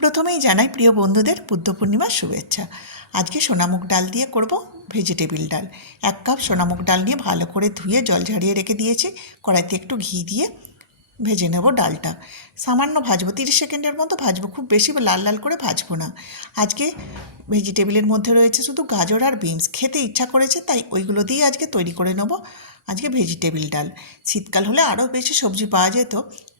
প্রথমেই জানাই প্রিয় বন্ধুদের বুদ্ধ পূর্ণিমার শুভেচ্ছা। আজকে সোনামুগ ডাল দিয়ে করব ভেজিটেবিল ডাল। 1 কাপ সোনামুগ ডাল নিয়ে ভালো করে ধুয়ে জল ঝরিয়ে রেখে দিয়েছি। কড়াইতে একটু ঘি দিয়ে ভেজে নেব ডালটা। সামান্য ভাজবো, 30 সেকেন্ডের মতো ভাজবো, খুব বেশি লাল লাল করে ভাজবো না। আজকে ভেজিটেবিলের মধ্যে রয়েছে শুধু গাজর আর বিনস, খেতে ইচ্ছা করেছে তাই ওইগুলো দিয়ে আজকে তৈরি করে নেব আজকে ভেজিটেবিল ডাল। শীতকাল হলে আরও বেশি সবজি পাওয়া যেত,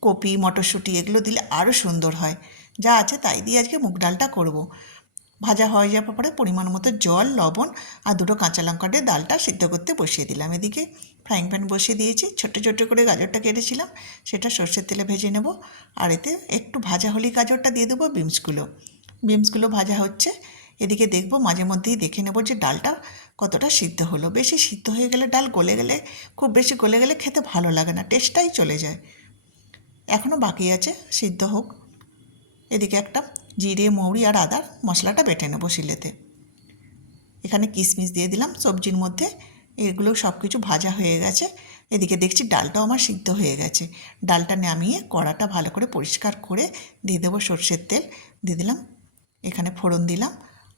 কপি মটরশুঁটি এগুলো দিলে আরও সুন্দর হয়। যা আছে তাই দিয়ে আজকে মুগ ডালটা করব। ভাজা হয়ে যাওয়ার পরে পরিমাণ মতো জল, লবণ আর 2টো কাঁচা লঙ্কা দিয়ে ডালটা সিদ্ধ করতে বসিয়ে দিলাম। এদিকে ফ্রাইং প্যান বসিয়ে দিয়েছি, ছোট্ট ছোট্ট করে গাজরটা কেটেছিলাম, সেটা সর্ষের তেলে ভেজে নেব। আর এতে একটু ভাজা হলেই গাজরটা দিয়ে দেবো বিনসগুলো ভাজা হচ্ছে। এদিকে দেখব, মাঝে মধ্যেই দেখে নেব যে ডালটা কতটা সিদ্ধ হলো। বেশি সিদ্ধ হয়ে গেলে ডাল গলে গেলে, খুব বেশি গলে গেলে খেতে ভালো লাগে না, টেস্টটাই চলে যায়। এখনও বাকি আছে, সিদ্ধ হোক। এদিকে একটা জিরে, মৌরি আর আদার মশলাটা বেটে নেবো শিলেতে। এখানে কিশমিশ দিয়ে দিলাম সবজির মধ্যে। এগুলো সব কিছু ভাজা হয়ে গেছে। এদিকে দেখছি ডালটাও আমার সিদ্ধ হয়ে গেছে। ডালটা নামিয়ে কড়াটা ভালো করে পরিষ্কার করে দিয়ে দেবো সর্ষের তেল। দিয়ে দিলাম, এখানে ফোড়ন দিলাম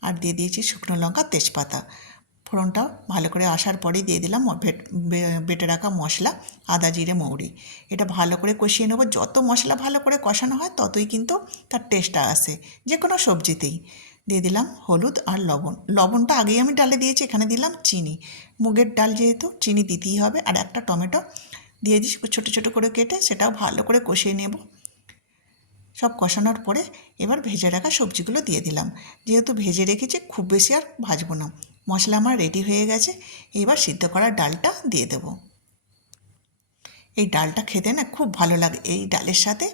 আর দিয়ে দিয়েছি শুকনো লঙ্কা, তেজপাতা। ফোড়নটা ভালো করে আসার পরেই দিয়ে দিলাম বেটে রাখা মশলা, আদা, জিরে, মৌরি। এটা ভালো করে কষিয়ে নেবো। যত মশলা ভালো করে কষানো হয় ততই কিন্তু তার টেস্টটা আসে, যে কোনো সবজিতেই। দিয়ে দিলাম হলুদ আর লবণটা আগেই আমি ডালে দিয়েছি। এখানে দিলাম চিনি, মুগের ডাল যেহেতু চিনি দিতেই হবে। আর একটা টমেটো দিয়ে দিই ছোটো ছোটো করে কেটে, সেটাও ভালো করে কষিয়ে নেব। সব কষানোর পরে এবার ভেজে রাখা সবজিগুলো দিয়ে দিলাম। যেহেতু ভেজে রেখেছি, খুব বেশি আর ভাজবো না। মশলা আমার রেডি হয়ে গেছে। এবার সিদ্ধ করা ডালটা দিয়ে দেব। এই ডালটা খেতে না খুব ভালো লাগে। এই ডালের সাথে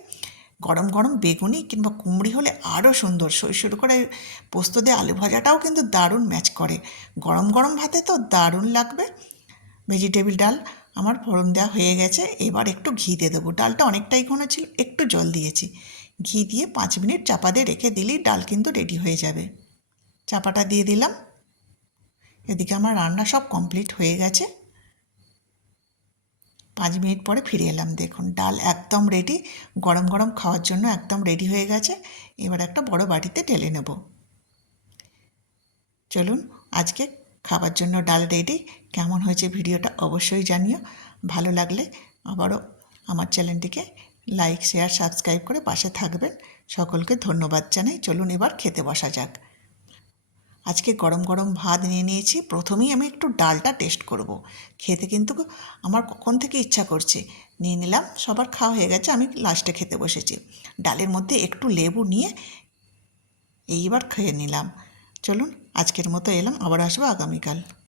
গরম গরম বেগুনি কিংবা কুমড়ি হলে আরও সুন্দর। শুরু করে পোস্ত দিয়ে আলু ভাজাটাও কিন্তু দারুণ ম্যাচ করে। গরম গরম ভাতে তো দারুণ লাগবে। ভেজিটেবিল ডাল আমার ফোড়ন দেওয়া হয়ে গেছে। এবার একটু ঘি দিয়ে দেবো। ডালটা অনেকটাই ঘন ছিল, একটু জল দিয়েছি। ঘি দিয়ে 5 মিনিট চাপা দিয়ে রেখে দিলেই ডাল কিন্তু রেডি হয়ে যাবে। চাপাটা দিয়ে দিলাম। এদিকে আমার রান্না সব কমপ্লিট হয়ে গেছে। 5 মিনিট পরে ফিরে এলাম। দেখুন ডাল একদম রেডি, গরম গরম খাওয়ার জন্য একদম রেডি হয়ে গেছে। এবার একটা বড় বাটিতে ঢেলে নেব। চলুন, আজকে খাবার জন্য ডাল রেডি। কেমন হয়েছে ভিডিওটা অবশ্যই জানিও। ভালো লাগলে আবারও আমার চ্যানেলটিকে লাইক, শেয়ার, সাবস্ক্রাইব করে পাশে থাকবেন। সকলকে ধন্যবাদ জানাই। চলুন এবার খেতে বসা যাক। আজকে গরম গরম ভাত নিয়ে নিয়েছি। প্রথমেই আমি একটু ডালটা টেস্ট করব। খেতে কিন্তু আমার কখন থেকে ইচ্ছা করছে। নিয়ে নিলাম, সবার খাওয়া হয়ে গেছে, আমি লাস্টে খেতে বসেছি। ডালের মধ্যে একটু লেবু নিয়ে এইবার খেয়ে নিলাম। চলুন, আজকের মতো এলাম, আবার আসবো আগামীকাল।